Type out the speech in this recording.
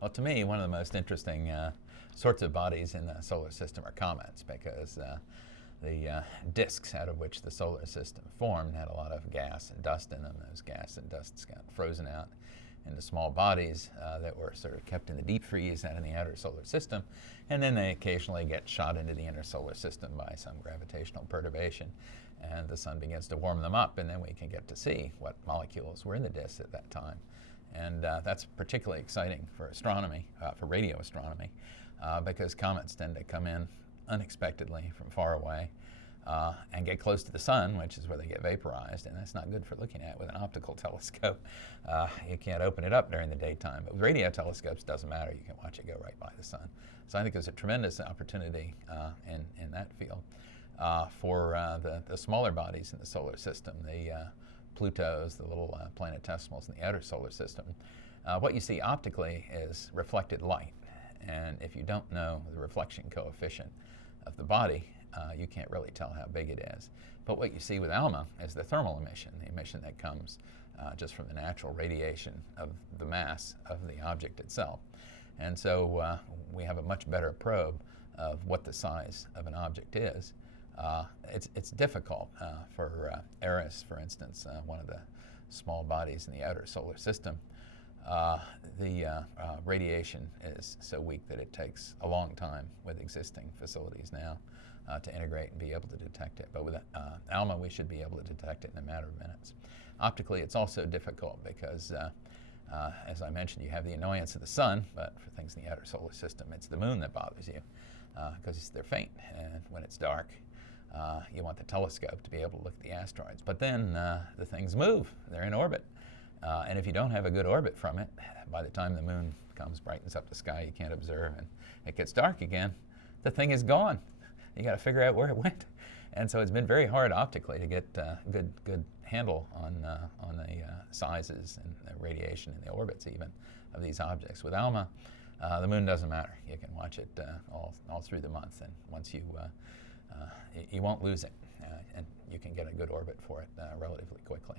Well, to me, one of the most interesting sorts of bodies in the solar system are comets because the disks out of which the solar system formed had a lot of gas and dust in them. Those gas and dusts got frozen out into small bodies that were sort of kept in the deep freeze out in the outer solar system, and then they occasionally get shot into the inner solar system by some gravitational perturbation, and the sun begins to warm them up, and then we can get to see what molecules were in the disks at that time. And that's particularly exciting for astronomy, for radio astronomy, because comets tend to come in unexpectedly from far away and get close to the sun, which is where they get vaporized, and that's not good for looking at with an optical telescope. You can't open it up during the daytime, but with radio telescopes, it doesn't matter. You can watch it go right by the sun. So I think there's a tremendous opportunity in that field. For the smaller bodies in the solar system, the Plutos, the little planetesimals in the outer solar system, what you see optically is reflected light. And if you don't know the reflection coefficient of the body, you can't really tell how big it is. But what you see with ALMA is the thermal emission, the emission that comes just from the natural radiation of the mass of the object itself. And so we have a much better probe of what the size of an object is. It's difficult for Eris, for instance, one of the small bodies in the outer solar system. The radiation is so weak that it takes a long time with existing facilities now to integrate and be able to detect it. But with ALMA, we should be able to detect it in a matter of minutes. Optically, it's also difficult because, as I mentioned, you have the annoyance of the sun, but for things in the outer solar system, it's the moon that bothers you because they're faint, and when it's dark, you want the telescope to be able to look at the asteroids. But then the things move. They're in orbit. And if you don't have a good orbit from it, by the time the moon comes, brightens up the sky, you can't observe, and it gets dark again, the thing is gone. You got to figure out where it went. And so it's been very hard optically to get good handle on the sizes and the radiation and the orbits even of these objects. With ALMA, the moon doesn't matter. You can watch it all through the month, and once you won't lose it, and you can get a good orbit for it relatively quickly.